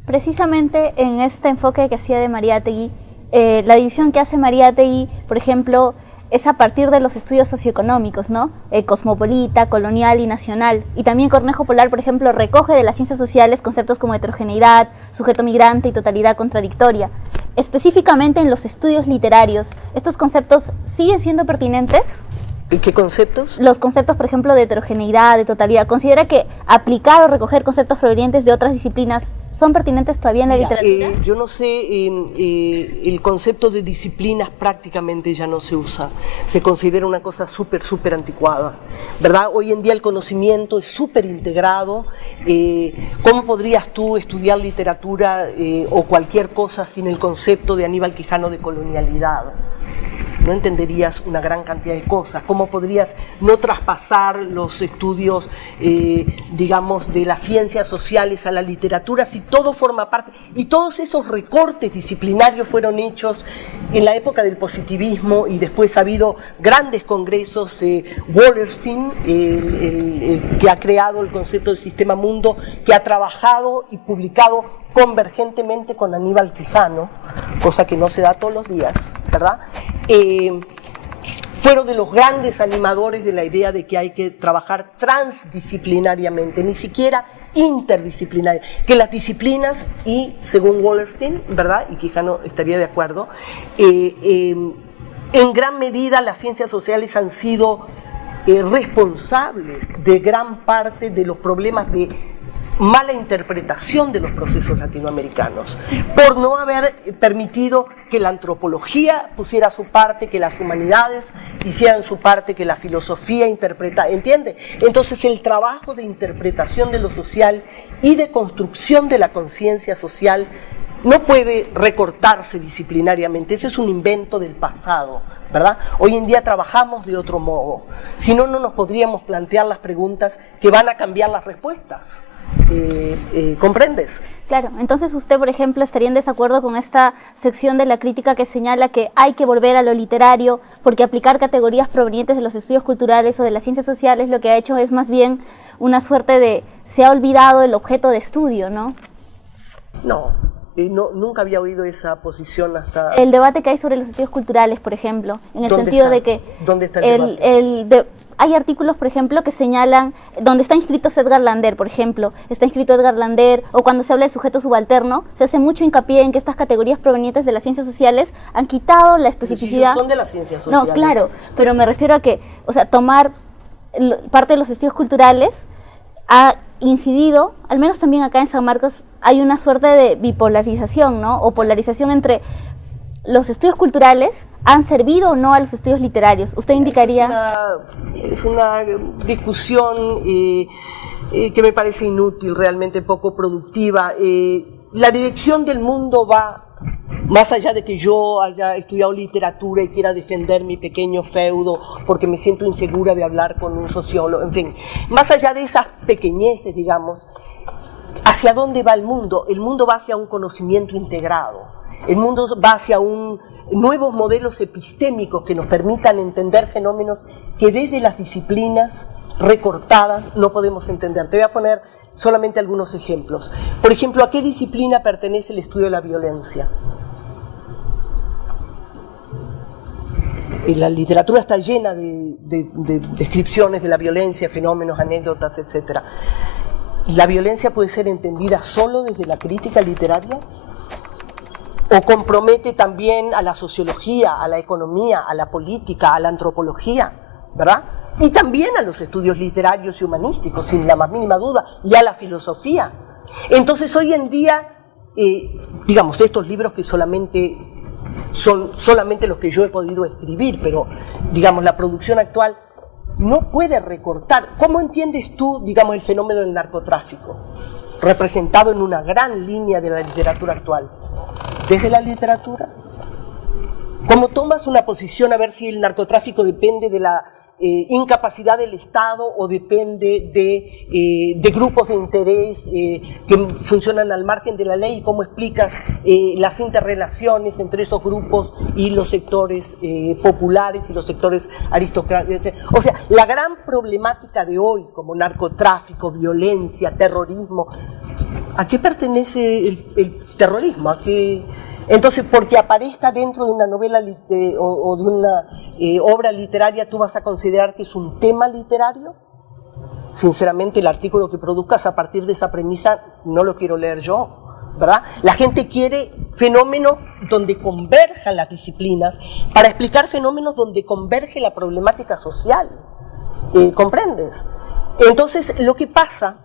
Precisamente en este enfoque que hacía de Mariátegui, la división que hace Mariátegui, por ejemplo, es a partir de los estudios socioeconómicos, ¿no? Cosmopolita, colonial y nacional. Y también Cornejo Polar, por ejemplo, recoge de las ciencias sociales conceptos como heterogeneidad, sujeto migrante y totalidad contradictoria. Específicamente en los estudios literarios, ¿estos conceptos siguen siendo pertinentes? ¿Qué conceptos? Los conceptos, por ejemplo, de heterogeneidad, de totalidad. ¿Considera que aplicar o recoger conceptos provenientes de otras disciplinas son pertinentes todavía en la literatura? Yo no sé, el concepto de disciplinas prácticamente ya no se usa. Se considera una cosa súper anticuada, ¿verdad? Hoy en día el conocimiento es súper integrado. ¿Cómo podrías tú estudiar literatura o cualquier cosa sin el concepto de Aníbal Quijano de colonialidad? No entenderías una gran cantidad de cosas. ¿Cómo podrías no traspasar los estudios, digamos, de las ciencias sociales a la literatura si todo forma parte? Y todos esos recortes disciplinarios fueron hechos en la época del positivismo y después ha habido grandes congresos. Wallerstein, que ha creado el concepto de sistema mundo, que ha trabajado y publicado convergentemente con Aníbal Quijano, cosa que no se da todos los días, ¿verdad? Fueron de los grandes animadores de la idea de que hay que trabajar transdisciplinariamente, ni siquiera interdisciplinaria, que las disciplinas, y según Wallerstein, ¿verdad? Y Quijano estaría de acuerdo, en gran medida las ciencias sociales han sido responsables de gran parte de los problemas de mala interpretación de los procesos latinoamericanos, por no haber permitido que la antropología pusiera su parte, que las humanidades hicieran su parte, que la filosofía interpretara, ¿entiende? Entonces el trabajo de interpretación de lo social y de construcción de la conciencia social no puede recortarse disciplinariamente. Ese es un invento del pasado, ¿verdad? Hoy en día trabajamos de otro modo, si no, no nos podríamos plantear las preguntas que van a cambiar las respuestas. ¿Comprendes? Claro, entonces usted, por ejemplo, estaría en desacuerdo con esta sección de la crítica que señala que hay que volver a lo literario porque aplicar categorías provenientes de los estudios culturales o de las ciencias sociales lo que ha hecho es más bien una suerte de, se ha olvidado el objeto de estudio, ¿no? No, nunca había oído esa posición hasta... El debate que hay sobre los estudios culturales, por ejemplo, en el sentido de que... ¿Dónde está el debate? Hay artículos, por ejemplo, que señalan, donde está inscrito Edgar Lander, por ejemplo, está inscrito Edgar Lander, o cuando se habla del sujeto subalterno, se hace mucho hincapié en que estas categorías provenientes de las ciencias sociales han quitado la especificidad... Pero si son de las ciencias sociales. No, claro, pero me refiero a que, o sea, tomar parte de los estudios culturales ha incidido, al menos también acá en San Marcos, hay una suerte de bipolarización, ¿no? O polarización entre los estudios culturales han servido o no a los estudios literarios. ¿Usted indicaría? Es una discusión que me parece inútil, realmente poco productiva. La dirección del mundo va, más allá de que yo haya estudiado literatura y quiera defender mi pequeño feudo porque me siento insegura de hablar con un sociólogo, en fin, más allá de esas pequeñeces, digamos, ¿hacia dónde va el mundo? El mundo va hacia un conocimiento integrado. El mundo va hacia nuevos modelos epistémicos que nos permitan entender fenómenos que desde las disciplinas recortadas no podemos entender. Te voy a poner solamente algunos ejemplos. Por ejemplo, ¿a qué disciplina pertenece el estudio de la violencia? La literatura está llena de descripciones de la violencia, fenómenos, anécdotas, etc. ¿La violencia puede ser entendida solo desde la crítica literaria? ¿O compromete también a la sociología, a la economía, a la política, a la antropología, ¿verdad? Y también a los estudios literarios y humanísticos, sin la más mínima duda, y a la filosofía. Entonces hoy en día, digamos, estos libros que son solamente los que yo he podido escribir, pero digamos, la producción actual no puede recortar. ¿Cómo entiendes tú, digamos, el fenómeno del narcotráfico, representado en una gran línea de la literatura actual? ¿Desde la literatura? ¿Cómo tomas una posición a ver si el narcotráfico depende de la incapacidad del Estado o depende de grupos de interés que funcionan al margen de la ley? ¿Cómo explicas las interrelaciones entre esos grupos y los sectores populares y los sectores aristocráticos? O sea, la gran problemática de hoy, como narcotráfico, violencia, terrorismo, ¿a qué pertenece el terrorismo? ¿A qué? Entonces, porque aparezca dentro de una novela o de una obra literaria, ¿tú vas a considerar que es un tema literario? Sinceramente, el artículo que produzcas a partir de esa premisa no lo quiero leer yo, ¿verdad? La gente quiere fenómenos donde converjan las disciplinas para explicar fenómenos donde converge la problemática social. ¿Comprendes? Entonces, lo que pasa,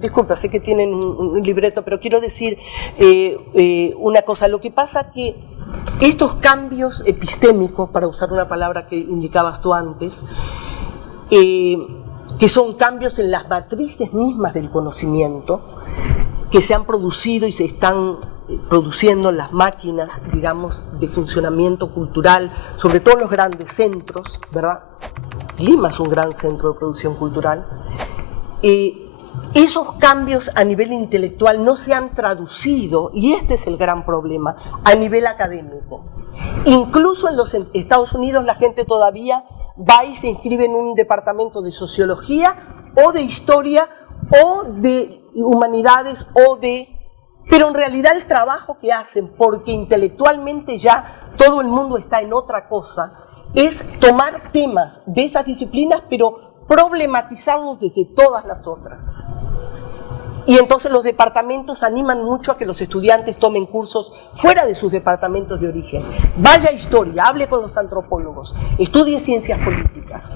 disculpa, sé que tienen un libreto, pero quiero decir una cosa, lo que pasa que estos cambios epistémicos, para usar una palabra que indicabas tú antes, que son cambios en las matrices mismas del conocimiento, que se han producido y se están produciendo en las máquinas, digamos, de funcionamiento cultural, sobre todo en los grandes centros, ¿verdad? Lima es un gran centro de producción cultural. Esos cambios a nivel intelectual no se han traducido, y este es el gran problema, a nivel académico. Incluso en los Estados Unidos la gente todavía va y se inscribe en un departamento de sociología o de historia o de humanidades pero en realidad el trabajo que hacen, porque intelectualmente ya todo el mundo está en otra cosa, es tomar temas de esas disciplinas, pero problematizarlos desde todas las otras. Y entonces los departamentos animan mucho a que los estudiantes tomen cursos fuera de sus departamentos de origen. Vaya a historia, hable con los antropólogos, estudie ciencias políticas,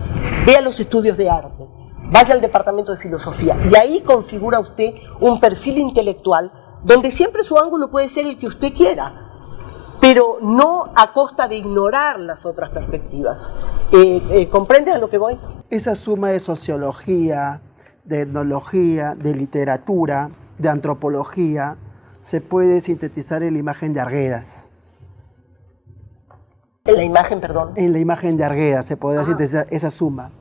vea los estudios de arte, vaya al departamento de filosofía. Y ahí configura usted un perfil intelectual donde siempre su ángulo puede ser el que usted quiera, pero no a costa de ignorar las otras perspectivas. ¿Comprendes a lo que voy? Esa suma de sociología, de etnología, de literatura, de antropología, se puede sintetizar en la imagen de Arguedas. En la imagen, perdón. En la imagen de Arguedas se podría sintetizar esa suma.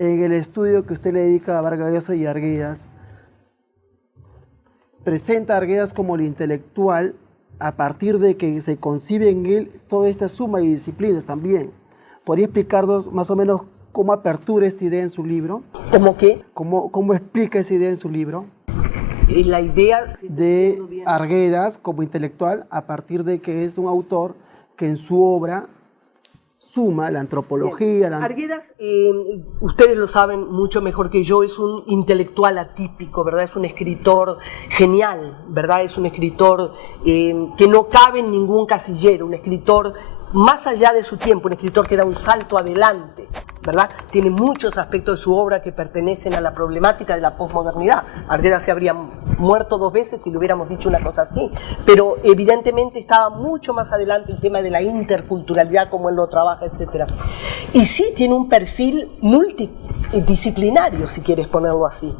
En el estudio que usted le dedica a Vargas Llosa y Arguedas, presenta a Arguedas como el intelectual a partir de que se concibe en él toda esta suma de disciplinas también. ¿Podría explicarnos más o menos cómo apertura esta idea en su libro? ¿Cómo qué? ¿Cómo explica esa idea en su libro? La idea de Arguedas como intelectual a partir de que es un autor que en su obra suma la antropología. Arguedas, ustedes lo saben mucho mejor que yo, es un intelectual atípico, ¿verdad? Es un escritor genial, ¿verdad? Es un escritor que no cabe en ningún casillero, un escritor más allá de su tiempo, un escritor que da un salto adelante, ¿verdad? Tiene muchos aspectos de su obra que pertenecen a la problemática de la posmodernidad. Arguedas se habría muerto 2 veces si le hubiéramos dicho una cosa así, pero evidentemente estaba mucho más adelante el tema de la interculturalidad, como él lo trabaja, etc. Y sí tiene un perfil multidisciplinario, si quieres ponerlo así.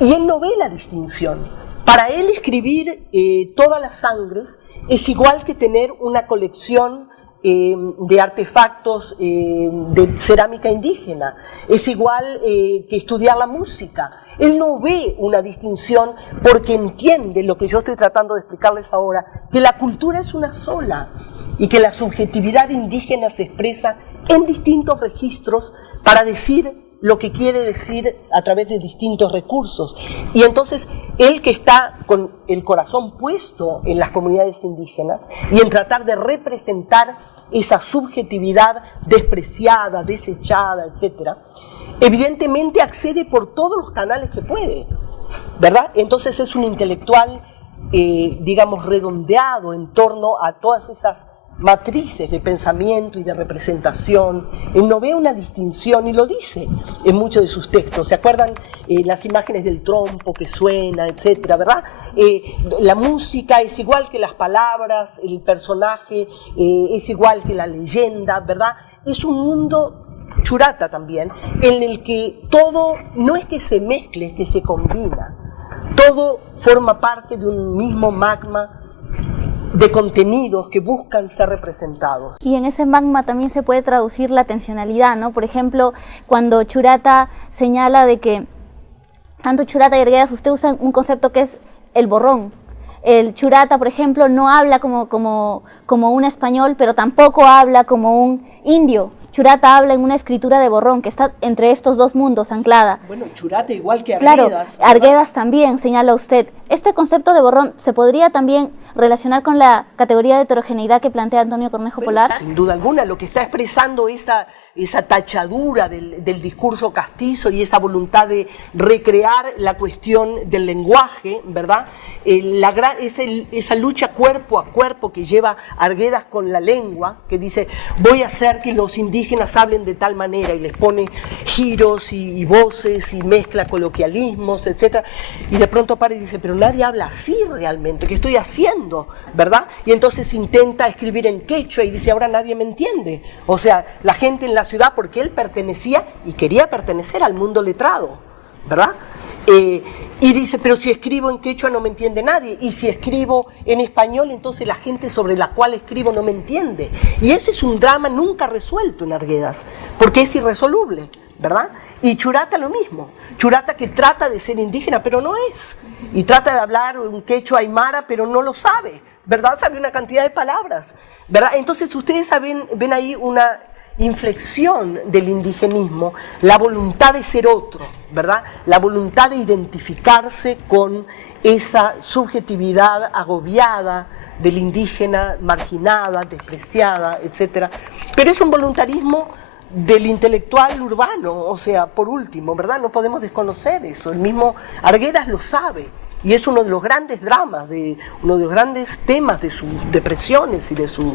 Y él no ve la distinción. Para él escribir todas las sangres es igual que tener una colección de artefactos de cerámica indígena, es igual que estudiar la música. Él no ve una distinción porque entiende lo que yo estoy tratando de explicarles ahora, que la cultura es una sola y que la subjetividad indígena se expresa en distintos registros para decir lo que quiere decir a través de distintos recursos. Y entonces, él que está con el corazón puesto en las comunidades indígenas y en tratar de representar esa subjetividad despreciada, desechada, etc., evidentemente accede por todos los canales que puede, ¿verdad? Entonces es un intelectual, digamos, redondeado en torno a todas esas matrices de pensamiento y de representación. Él no ve una distinción y lo dice en muchos de sus textos. ¿Se acuerdan las imágenes del trompo que suena, etcétera, verdad? La música es igual que las palabras, el personaje es igual que la leyenda, ¿verdad? Es un mundo churata también, en el que todo no es que se mezcle, es que se combina. Todo forma parte de un mismo magma de contenidos que buscan ser representados. Y en ese magma también se puede traducir la tensionalidad, ¿no? Por ejemplo, cuando Churata señala de que tanto Churata y Arguedas, usted usa un concepto que es el borrón. El Churata, por ejemplo, no habla como un español, pero tampoco habla como un indio, Churata habla en una escritura de borrón que está entre estos dos mundos anclada. Bueno, Churata igual que Arguedas. Claro, Arguedas también, señala usted. Este concepto de borrón se podría también relacionar con la categoría de heterogeneidad que plantea Antonio Cornejo Polar. Sin duda alguna, lo que está expresando esa tachadura del discurso castizo y esa voluntad de recrear la cuestión del lenguaje, ¿verdad? Esa lucha cuerpo a cuerpo que lleva Arguedas con la lengua, que dice, voy a hacer que los indígenas hablen de tal manera, y les pone giros y voces y mezcla coloquialismos, etc. Y de pronto para y dice, pero nadie habla así realmente, ¿qué estoy haciendo? ¿Verdad? Y entonces intenta escribir en quechua y dice, ahora nadie me entiende. O sea, la gente en la ciudad, porque él pertenecía y quería pertenecer al mundo letrado, ¿verdad? Y dice, pero si escribo en quechua no me entiende nadie, y si escribo en español, entonces la gente sobre la cual escribo no me entiende. Y ese es un drama nunca resuelto en Arguedas, porque es irresoluble, ¿verdad? Y Churata lo mismo, Churata que trata de ser indígena, pero no es, y trata de hablar un quechua aymara, pero no lo sabe, ¿verdad? Sabe una cantidad de palabras, ¿verdad? Entonces ustedes ven ahí una inflexión del indigenismo, la voluntad de ser otro, ¿verdad? La voluntad de identificarse con esa subjetividad agobiada del indígena, marginada, despreciada, etc. Pero es un voluntarismo del intelectual urbano, o sea, por último, ¿verdad? No podemos desconocer eso, el mismo Arguedas lo sabe. Y es uno de los grandes dramas, uno de los grandes temas de sus depresiones y de sus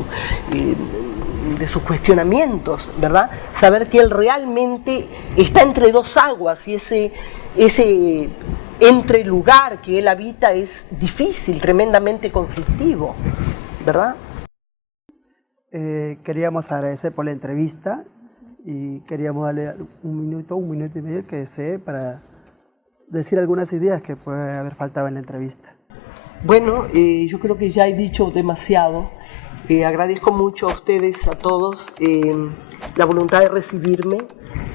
cuestionamientos, ¿verdad? Saber que él realmente está entre dos aguas y ese entrelugar que él habita es difícil, tremendamente conflictivo, ¿verdad? Queríamos agradecer por la entrevista y queríamos darle un minuto y medio que desee para decir algunas ideas que puede haber faltado en la entrevista. Bueno, yo creo que ya he dicho demasiado. Agradezco mucho a ustedes, a todos, la voluntad de recibirme,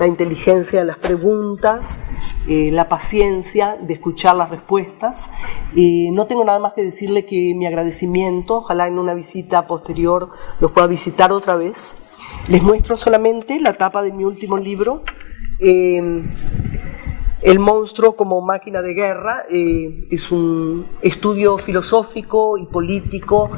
la inteligencia de las preguntas, la paciencia de escuchar las respuestas. No tengo nada más que decirle que mi agradecimiento, ojalá en una visita posterior los pueda visitar otra vez. Les muestro solamente la tapa de mi último libro, El monstruo como máquina de guerra. Es un estudio filosófico y político,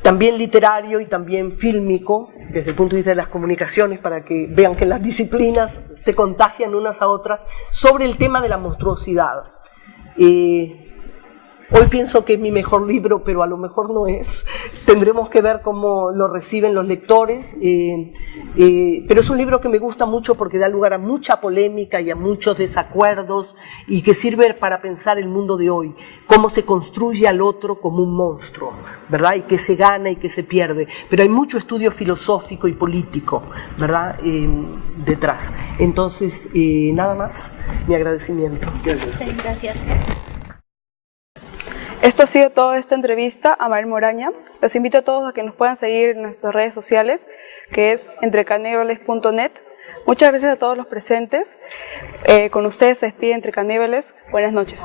también literario y también fílmico, desde el punto de vista de las comunicaciones, para que vean que las disciplinas se contagian unas a otras, sobre el tema de la monstruosidad. Hoy pienso que es mi mejor libro, pero a lo mejor no es. Tendremos que ver cómo lo reciben los lectores. Pero es un libro que me gusta mucho porque da lugar a mucha polémica y a muchos desacuerdos y que sirve para pensar el mundo de hoy, cómo se construye al otro como un monstruo, ¿verdad? Y que se gana y que se pierde. Pero hay mucho estudio filosófico y político, ¿verdad? Detrás. Entonces, nada más, mi agradecimiento. Gracias. Sí, gracias. Esto ha sido toda esta entrevista a Mabel Moraña. Los invito a todos a que nos puedan seguir en nuestras redes sociales, que es entrecaníbales.net. Muchas gracias a todos los presentes. Con ustedes se despide Entre Caníbales. Buenas noches.